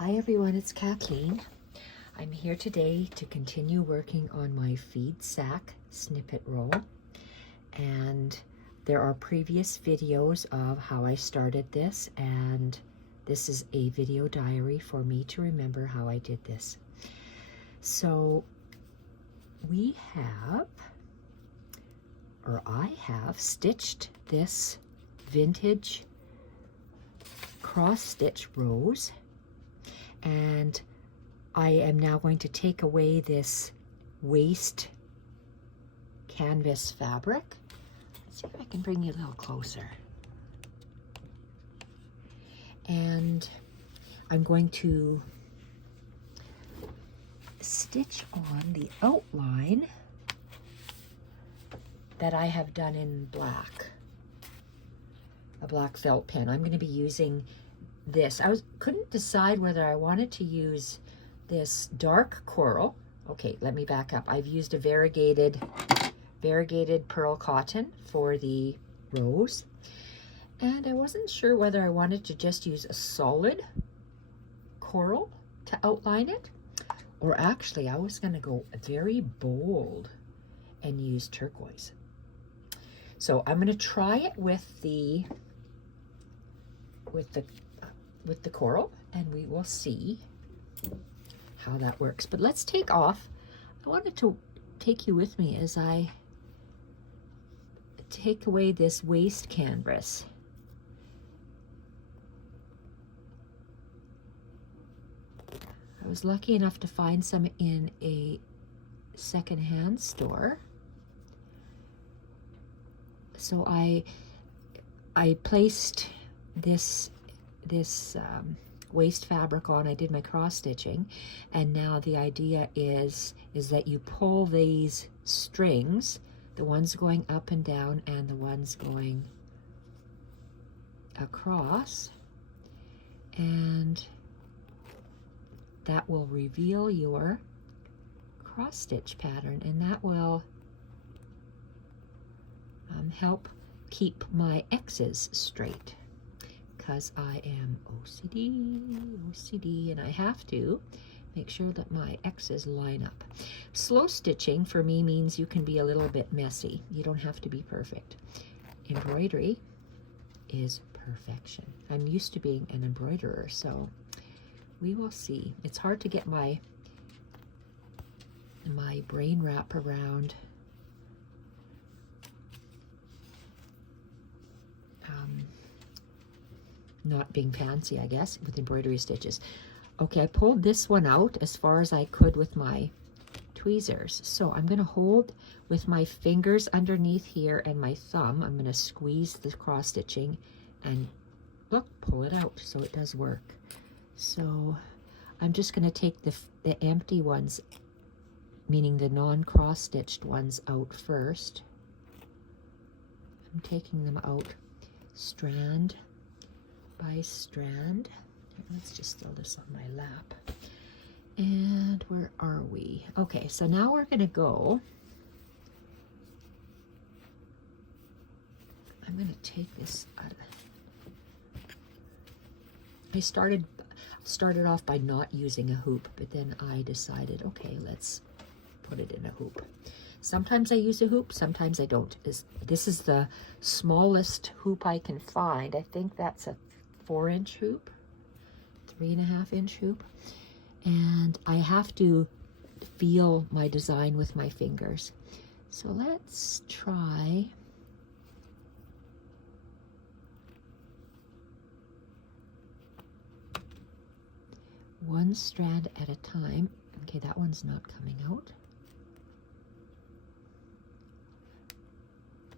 Hi everyone, it's Kathleen. I'm here today to continue working on my feed sack snippet roll, and there are previous videos of how I started this, and this is a video diary for me to remember how I did this. So I have stitched this vintage cross stitch rose, and I am now going to take away this waste canvas fabric. Let's see if I can bring you a little closer. And I'm going to stitch on the outline that I have done in black, a black felt pen. I'm going to be using this. Couldn't decide whether I wanted to use this dark coral. Okay, let me back up. I've used a variegated pearl cotton for the rose, and I wasn't sure whether I wanted to just use a solid coral to outline it, or actually I was going to go very bold and use turquoise. So I'm going to try it with the coral, and we will see how that works. But let's take off. I wanted to take you with me as I take away this waste canvas. I was lucky enough to find some in a secondhand store. So I placed this waste fabric on. I did my cross stitching, and now the idea is that you pull these strings, the ones going up and down and the ones going across, and that will reveal your cross stitch pattern, and that will help keep my X's straight, because I am OCD, and I have to make sure that my X's line up. Slow stitching for me means you can be a little bit messy. You don't have to be perfect. Embroidery is perfection. I'm used to being an embroiderer, so we will see. It's hard to get my brain wrap around not being fancy, I guess, with embroidery stitches. Okay, I pulled this one out as far as I could with my tweezers. So I'm going to hold with my fingers underneath here and my thumb. I'm going to squeeze the cross stitching and look, pull it out. So it does work. So I'm just going to take the empty ones, meaning the non-cross stitched ones, out first. I'm taking them out strand by strand. Let's just throw this on my lap. And where are we? Okay, so now we're going to go. I'm going to take this out of. I started off by not using a hoop, but then I decided, okay, let's put it in a hoop. Sometimes I use a hoop, sometimes I don't. This is the smallest hoop I can find. I think that's a 4-inch hoop, 3.5-inch hoop. And I have to feel my design with my fingers. So let's try one strand at a time. Okay, that one's not coming out.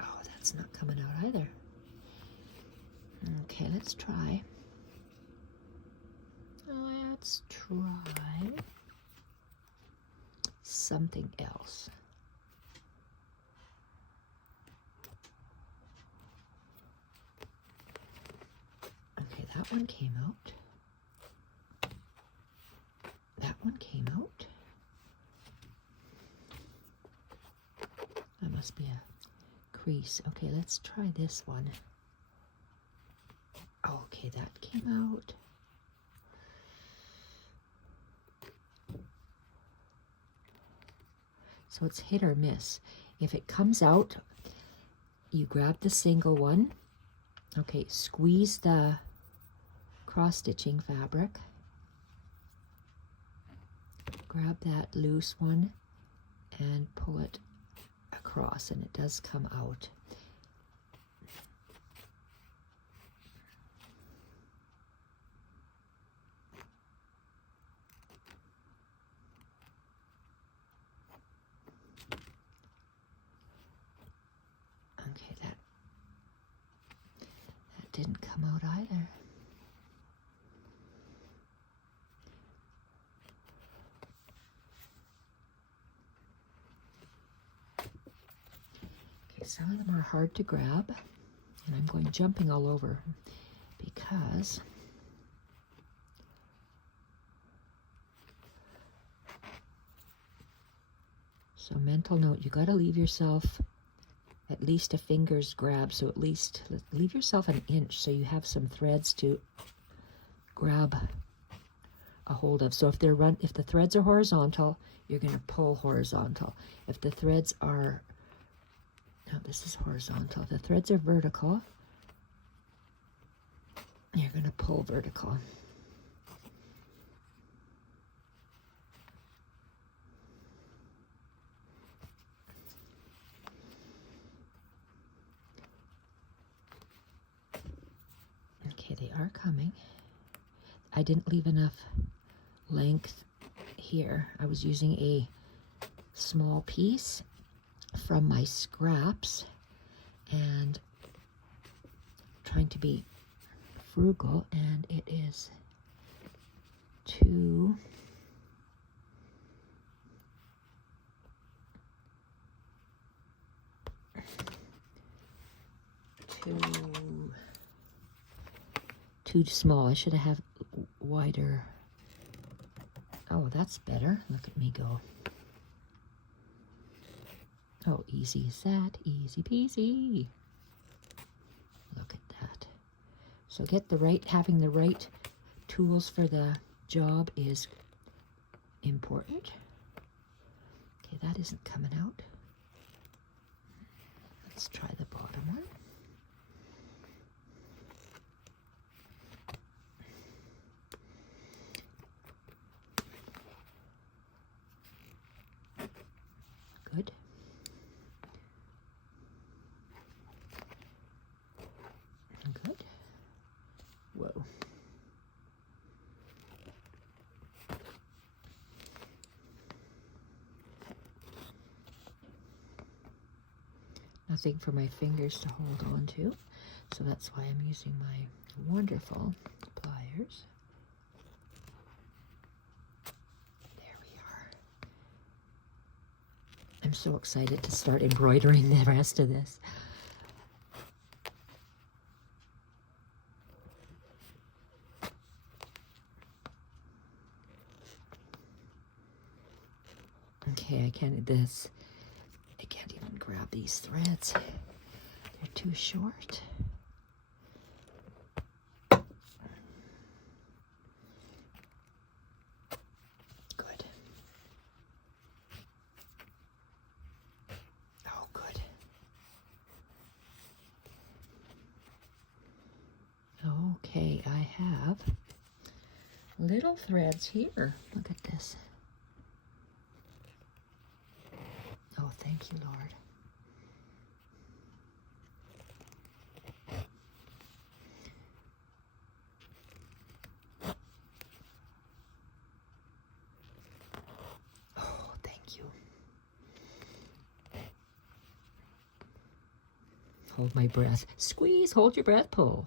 Oh, that's not coming out either. Okay, let's try. Let's try something else. Okay, that one came out. That one came out. That must be a crease. Okay, let's try this one. Okay, that came out. So it's hit or miss. If it comes out, you grab the single one. Okay, squeeze the cross-stitching fabric. Grab that loose one and pull it across, and it does come out. Okay, that didn't come out either. Okay, some of them are hard to grab, and I'm going jumping all over because so mental note, you got to leave yourself at least a finger's grab, so at least leave yourself an inch so you have some threads to grab a hold of. So if the threads are horizontal, you're going to pull horizontal. If the threads are, no, this is horizontal. If the threads are vertical, you're going to pull vertical. Okay, they are coming. I didn't leave enough length here. I was using a small piece from my scraps and trying to be frugal, and it is too small. I should have wider. Oh, that's better. Look at me go. Oh, easy as that. Easy peasy. Look at that. So having the right tools for the job is important. Okay, that isn't coming out. Let's try the bottom one. Good. Good. Whoa. Nothing for my fingers to hold on to, so that's why I'm using my wonderful pliers. There we are. I'm so excited to start embroidering the rest of this. Okay, I can't even grab these threads. They're too short. Good. Oh, good. Okay, I have little threads here. Look at this. Oh, thank you, Lord. Oh, thank you. Hold my breath. Squeeze, hold your breath, pull.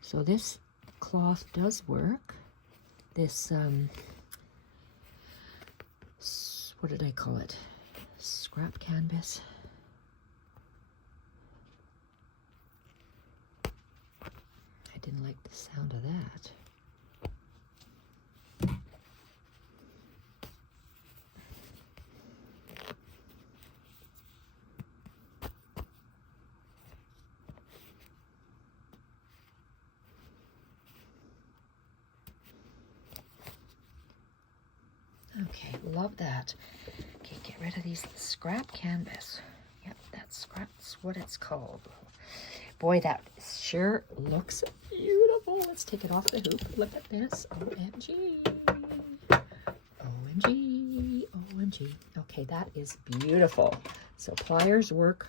So this cloth does work. This, what did I call it? Scrap canvas. I didn't like the sound of that. Okay, love that. Okay, get rid of these scrap canvas. Yep, that's what it's called. Boy, that sure looks beautiful. Let's take it off the hoop. Look at this. OMG. OMG. OMG. Okay, that is beautiful. So pliers work,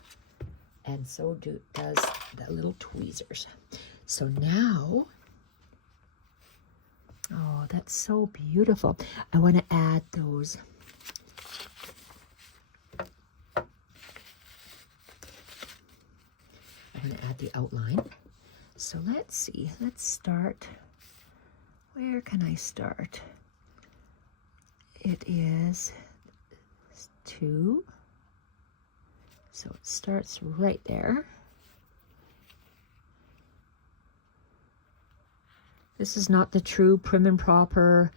and so does the little tweezers. So now, oh, that's so beautiful. I want to add those. I'm going to add the outline. So let's see. Let's start. Where can I start? It is 2. So it starts right there. This is not the true prim and proper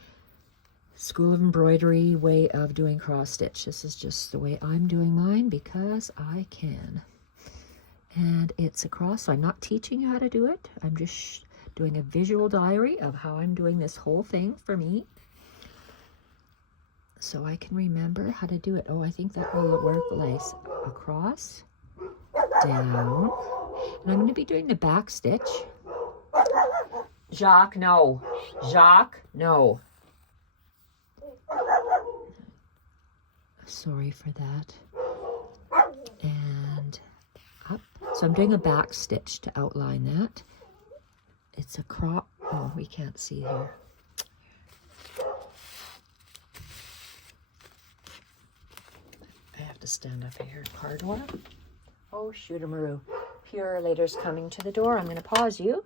School of Embroidery way of doing cross stitch. This is just the way I'm doing mine because I can. And it's across, so I'm not teaching you how to do it. I'm just doing a visual diary of how I'm doing this whole thing for me, so I can remember how to do it. Oh, I think that will work. Lace across, down, and I'm going to be doing the back stitch. Jacques, no. Jacques, no. Sorry for that. And up. So I'm doing a back stitch to outline that. It's a crop. Oh, we can't see here. I have to stand up here. Car door. Oh, shootamaroo. Pure later's coming to the door. I'm going to pause you.